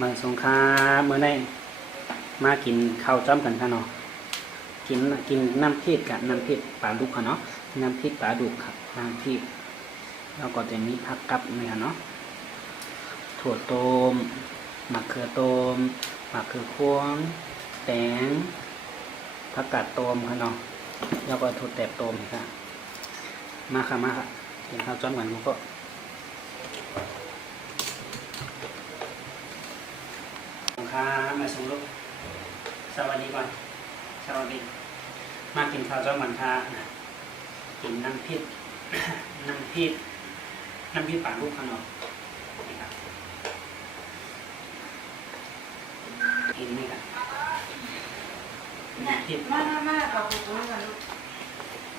มาสงขลาเมื่อได้มากินข้าวจ้อมกันค่ะเนาะกินน้ำพริกกับน้ำพริกปลาดุกค่ะเนาะน้ำพริกปลาดุกครับน้ำพริกแล้วก็จะมีผักกับนี่ค่ะเนาะถั่วต้มมะเขือต้มมะเขือพวงแตงผักกาดต้มค่ะเนาะแล้วก็ถั่วแตบต้มค่ะมาค่ะกินข้าวจ้อมกันมันก็ค่ะมาส่งลูกสวัสดีก่อนสวัสดีมากินข้าวเจ้ามันค่ะกินน้ำพริก น้ำพริกปลาลูกขนมนี่ครับกินนี่กันน้ำพริกมากับปูปูกันลูก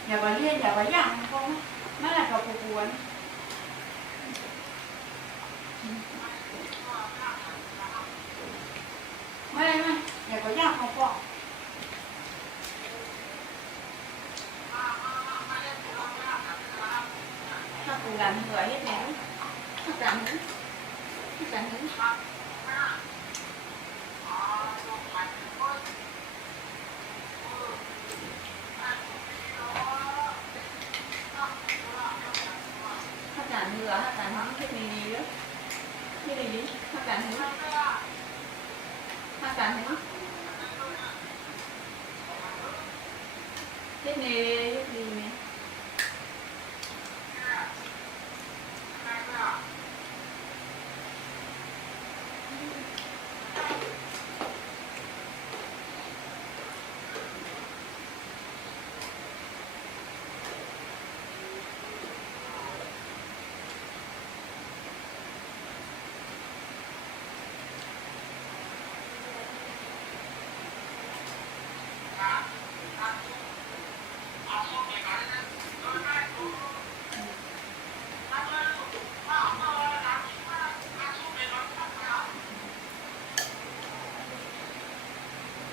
อย่าไปเรียนอย่าไปย่างพวกมากับปูปูไม่อย่าไปย่างเขาพวกถ้าปูกันเหนื่อยhết nèถ้ากันหึถ้ากันหึเหลือถ้าการทำที่ดีๆแล้วที่ดีๆถ้าการทำถ้าการทำที่ดีที่ดีเนี่ย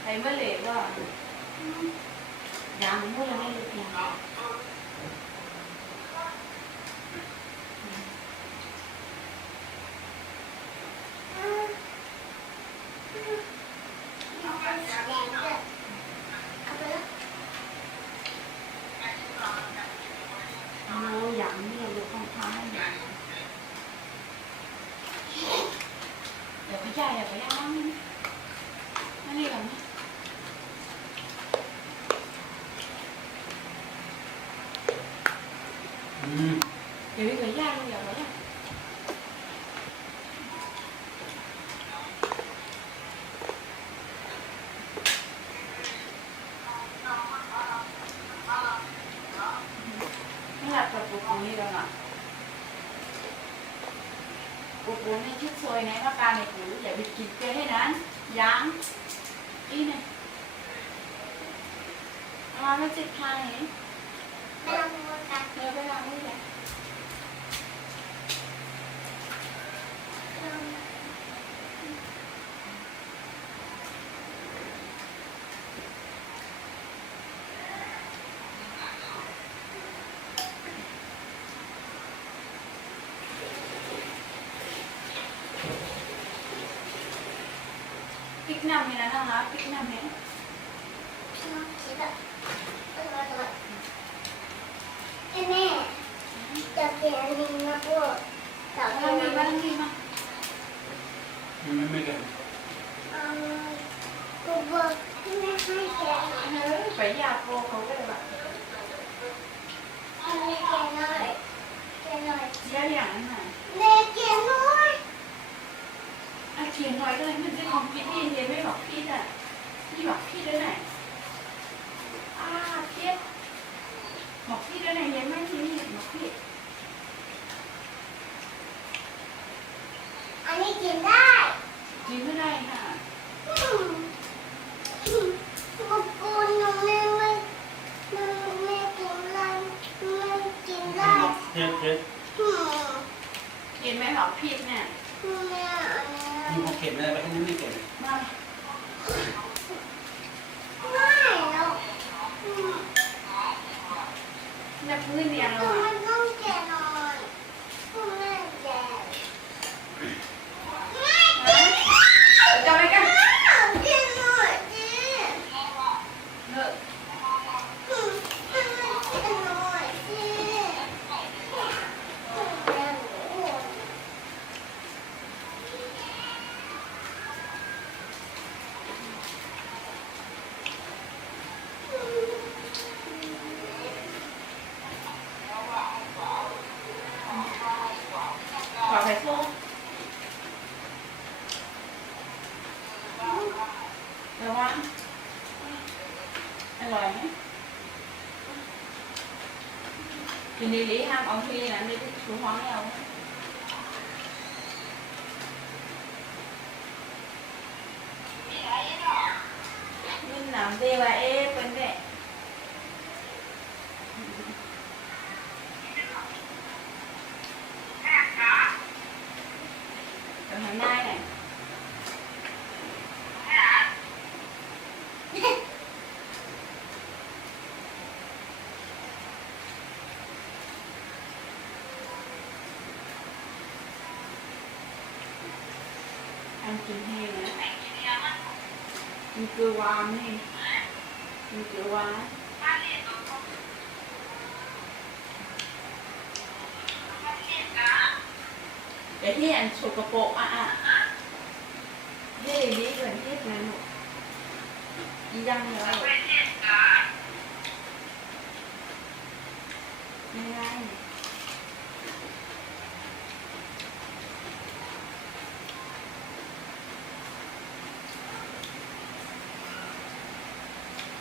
thầy mới lệ đó dạ mình mua là ngay được tiền nó dặn nhiều được không phảiอย่าไปใจอย่าไปย่างนั่นนี่หรออย่าไปย่างอย่าไปย่างไม่หลับกับปูปูนี่แล้วอ่ะปูปูนี่ชุดซอยไหนว่าการในปูอย่าไปกินเกลือให้นั้นย่างอีเนี่ยมาไม่จิตพายเห็นไปล้างมือกันเดี๋ยวไปล้างมือกันพริกน้ำมีนะนะคะพริกน้ำไหมแม่จะเปลี่ยนลิงมาพูดแต่ต้องมีบ้างมีมั้งไม่กันกูบอกไม่ให้แกไปยาโปเขาก็เลยแบบให้แกหน่อยยาอย่างนั้นน่ะเด็กแกน้อยเขียนหน่อยก็เลยมันจะของพี่นี่เรียนไม่บอกพี่อ่ะพี่บอกพี่ด้วยไหนพี่บอกพี่ด้วยไหนเรียนไม่ที่นี่บอกพี่อันนี้กินได้กินไม่ได้ค่ะมันกูหนูไม่กินได้ไม่กินได้กินไหมบอกพี่เนี่ยไม่มีพอเข็มอะไรไปที่นี่ไม่เข็มมาไม่หรอกเนี่ยพื้นเนี่ยเรามันต้องแกะหน่อยไม่แกะ ขอไข่ส้มระวังอร่อยไหมกินดีๆห้ามเอาทีนะไม่ได้ชูท้องไม่เอานี่น้ำดีว่าเอ๊ะเป็นเด็กทำได้ไหนทำกินให้นะมันคือวามนี่มันคือวามแต่ที่อันสกปรกเฮ้ยดีกว่าที่นั้นหนูยังเลยไม่ได้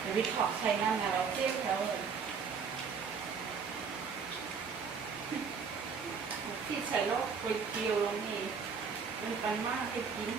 เดี๋ยววิเคราะห์ใช้งานเราเทียบแล้วเลยที่ใส่โลกไปเกียวลงนี่มันปันมากไปกิน